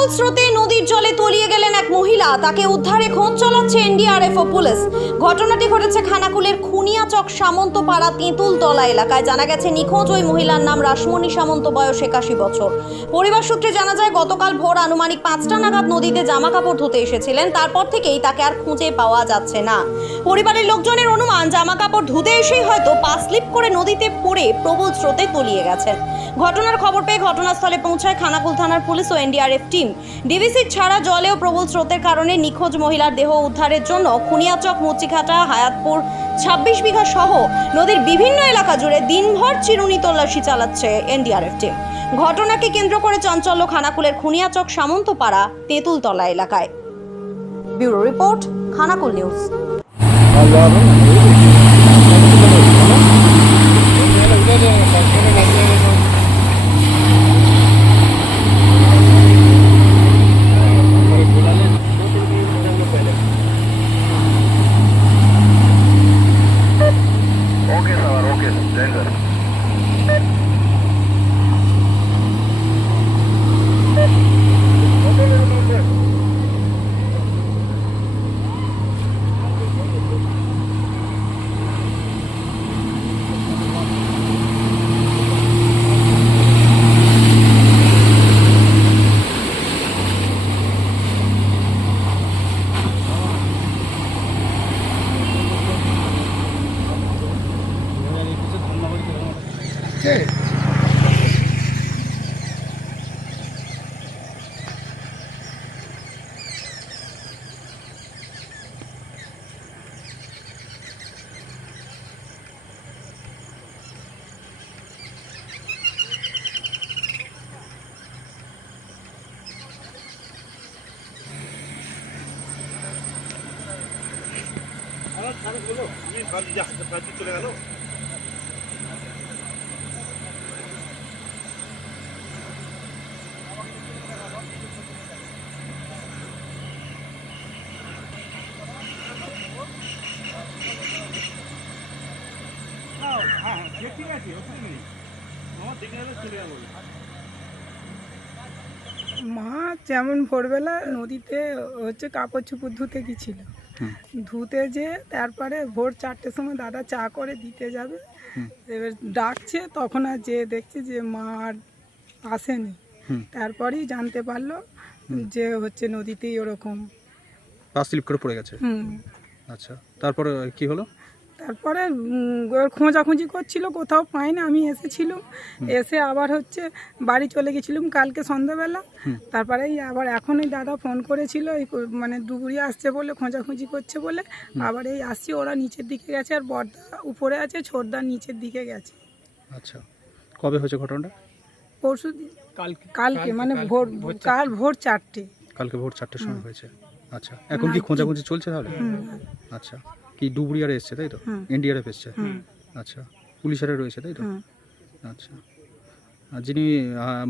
প্রবল স্রোতে নদীর জলে তলিয়ে গেলেন এক মহিলা। তাকে উদ্ধারে খোঁজ চালাচ্ছে এনডিআরএফ ও পুলিশ। ঘটনাটি ঘটেছে খানাকুলের খুনিয়াচক সামন্তপাড়া তেঁতুলতলা এলাকায়। জানা গেছে নিখোঁজ ওই মহিলার নাম রাসমণি সামন্ত, বয়স 81 বছর। পরিবার সূত্রে জানা যায় গতকাল ভোর আনুমানিক 5টা নাগাদ নদীতে জামা কাপড় ধুতে এসেছিলেন। তারপর থেকেই তাকে আর খুঁজে পাওয়া যাচ্ছে না। পরিবারের লোকজনের অনুমান জামা কাপড় ধুতে এসেই হয়তো পা স্লিপ করে নদীতে পড়ে প্রবল স্রোতে তলিয়ে গেছেন। ঘটনার খবর পেয়ে ঘটনাস্থলে পৌঁছায় খানাকুল থানার পুলিশ ও এনডিআরএফ টিম। ডিভিসি ছাড়া জলেও প্রবল স্রোতের কারণে নিখোঁজ মহিলার দেহ উদ্ধারের জন্য খুনিয়াচক, মুচিঘাটা, হায়াতপুর 26 বিঘা সহ নদীর বিভিন্ন এলাকা জুড়ে দিনভর চিরুনি তল্লাশি চালাচ্ছে এনডিআরএফ টিম। ঘটনাকে কেন্দ্র করে চাঞ্চল্য খানাকুলের খুনিয়াচক সামন্তপাড়া তেঁতুলতলা এলাকায়। Bureau report, Khanakul news. চলে গেল। হ্যাঁ ঠিক আছে, আমার দেখে চলে গেল। মা যেমন ভোরবেলা নদীতে হচ্ছে কাপড় চোপড় ধুতে গেছিল, ধুতে যে তারপরে ভোর 4টের সময় দাদা চা করে দিতে যাবে, এবার ডাকছে, তখন আর যে দেখছে যে মা আর আসেনি। তারপরেই জানতে পারলো যে হচ্ছে নদীতেই ওরকম পা স্লিপ করে পড়ে গেছে। আচ্ছা, তারপরে কি হলো? তারপরে খোঁজাখুঁজি করছিল, কোথাও পাই না। আমি এসেছিলাম, এসে আবার হচ্ছে বাড়ি চলে গেছিলাম কালকে সন্ধ্যাবেলা। তারপরে আবার এখনই দাদা ফোন করেছিল, মানে ডুবুরি আসছে বলে, খোঁজাখুঁজি করছে বলে। আবার এই আসছি, ওরা নিচের দিকে গেছে আর বড়দা উপরে আছে, ছোটদা নিচের দিকে গেছে। আচ্ছা, কবে হয়েছে ঘটনাটা? পরশু কালকে মানে কাল ভোর 4টে। কালকে ভোর 4টের সময় হয়েছে। আচ্ছা, এখন কি খোঁজাখুঁজি চলছে তাহলে? আচ্ছা, কি ডুবুরিয়ারে এসছে তাই তো? এনডিআরএফ এসছে। আচ্ছা, পুলিশেরা রয়েছে তাই তো? আচ্ছা, আর যিনি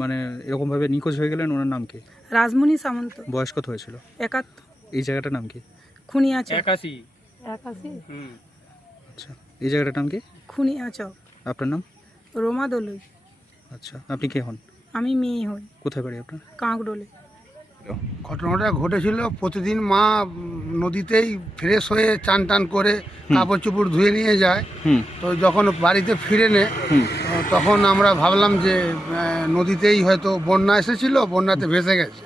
মানে এরকমভাবে নিখোঁজ হয়ে গেলেন ওনার নাম কি? রাসমণি সামন্ত। বয়স কত হয়েছিল? 71। এই জায়গাটার নাম কি? খুনিয়াচক। 81। আচ্ছা, এই জায়গাটার নাম কি? খুনিয়াচক। আপনার নাম? রোমা দলুই। আচ্ছা, আপনি কে হন? আমি মেয়ে হই। কোথায় বাড়ি আপনার? কাঁকডোলে। ঘটনাটা ঘটেছিল, প্রতিদিন মা নদীতেই ফ্রেশ হয়ে চান টান করে কাপড় চোপড় ধুয়ে নিয়ে যায়। তো যখন বাড়িতে ফিরে নে, তখন আমরা ভাবলাম যে নদীতেই হয়তো বন্যা এসেছিল, বন্যাতে ভেসে গেছে।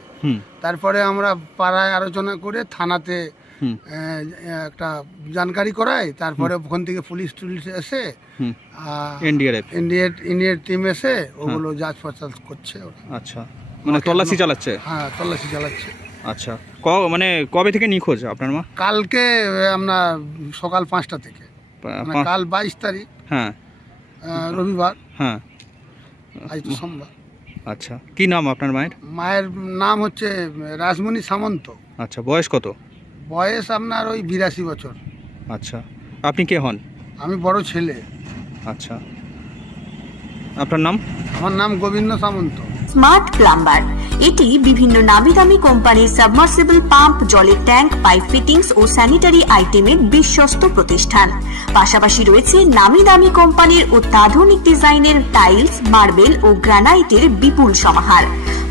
তারপরে আমরা পাড়ায় আলোচনা করে থানাতে একটা জানকারি করাই। তারপরে ওখান থেকে পুলিশ টুলিশ এসে ইন্ডিয়ার টিম এসে ওগুলো যাচ পড়তাল করছে। আচ্ছা, মানে তল্লাশি চালাচ্ছে? হ্যাঁ, তল্লাশি চালাচ্ছে। আচ্ছা, মানে কবে থেকে নিখোঁজ আপনার মা? কালকে আমরা সকাল 5টা থেকে, কাল 22 তারিখ। হ্যাঁ, রবিবার। হ্যাঁ, আজ তো সোমবার। আচ্ছা, কি নাম আপনার মায়ের? মায়ের নাম হচ্ছে রাসমণি সামন্ত। আচ্ছা, বয়স কত? বয়স আপনার ওই 82 বছর। আচ্ছা, আপনি কে হন? আমি বড় ছেলে। আচ্ছা, আপনার নাম? আমার নাম গোবিন্দ সামন্ত। স্মার্ট প্লাম্বার, এটি বিভিন্ন নামি দামি কোম্পানির সাবমার্সিবল পাম্প, জলের ট্যাঙ্ক, পাইপ ফিটিংস ও স্যানিটারি আইটেমের বিশ্বস্ত প্রতিষ্ঠান। পাশাপাশি রয়েছে নামি দামি কোম্পানির অত্যাধুনিক ডিজাইনের টাইলস, মার্বেল ও গ্রানাইটের বিপুল সমাহার।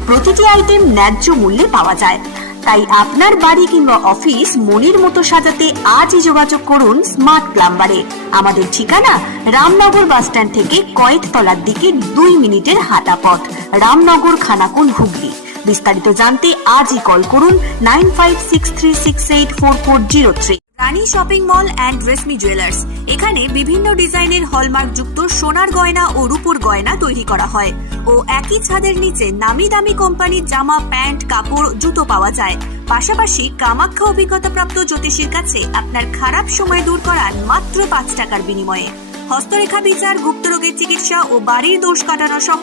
প্রতিটি আইটেম ন্যায্য মূল্যে পাওয়া যায়। তাই আপনার বাড়ি কিংবা অফিস মনের মতো সাজাতে আজই যোগাযোগ করুন স্মার্ট প্লাম্বারে। আমাদের ঠিকানা রামনগর বাসস্ট্যান্ড থেকে কয়েকতলার দিকে 2 মিনিটের হাঁটা পথ, রামনগর, খানাকুল, হুগলি। বিস্তারিত জানতে আজই কল করুন 9563684403। Rani shopping mall and Reshmi jewellers, এখানে বিভিন্ন ডিজাইনের হলমার্ক যুক্ত সোনার গয়না ও রূপোর গয়না তৈরি করা হয় ও একই ছাদের নিচে নামি দামি কোম্পানির জামা, প্যান্ট, কাপড়, জুতো পাওয়া যায়। পাশাপাশি কামাখ্যা অভিজ্ঞতাপ্রাপ্ত জ্যোতিষীর কাছে আপনার খারাপ সময় দূর করান মাত্র 5 টাকার বিনিময়ে। হস্তরেখা বিচার, গুপ্তরোগের চিকিৎসা ও বাড়ির দোষ কাটানো সহ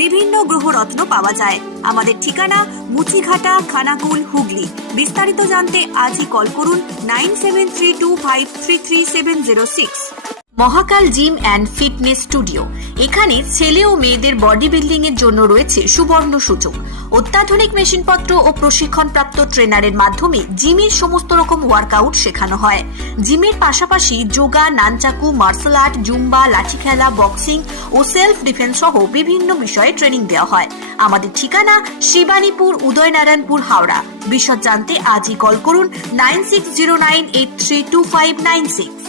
বিভিন্ন গ্রহরত্ন পাওয়া যায়। আমাদের ঠিকানা মুচিঘাটা, খানাকুল, হুগলি। বিস্তারিত জানতে আজই কল করুন 9732533706। মহাকাল জিম অ্যান্ড ফিটনেস স্টুডিও, এখানে ছেলে ও মেয়েদের বডি বিল্ডিং এর জন্য রয়েছে সুবর্ণ সুযোগ। অত্যাধুনিক মেশিনপত্র ও প্রশিক্ষণপ্রাপ্ত ট্রেনারের মাধ্যমে জিমের সমস্ত রকম ওয়ার্কআউট শেখানো হয়। জিমের পাশাপাশি yoga, nunchaku, martial art, Zumba, লাঠি খেলা, বক্সিং ও সেলফ ডিফেন্স সহ বিভিন্ন বিষয়ে ট্রেনিং দেওয়া হয়। আমাদের ঠিকানা শিবানীপুর, উদয়নারায়ণপুর, হাওড়া। বিশদ জানতে আজই কল করুন 9609832596।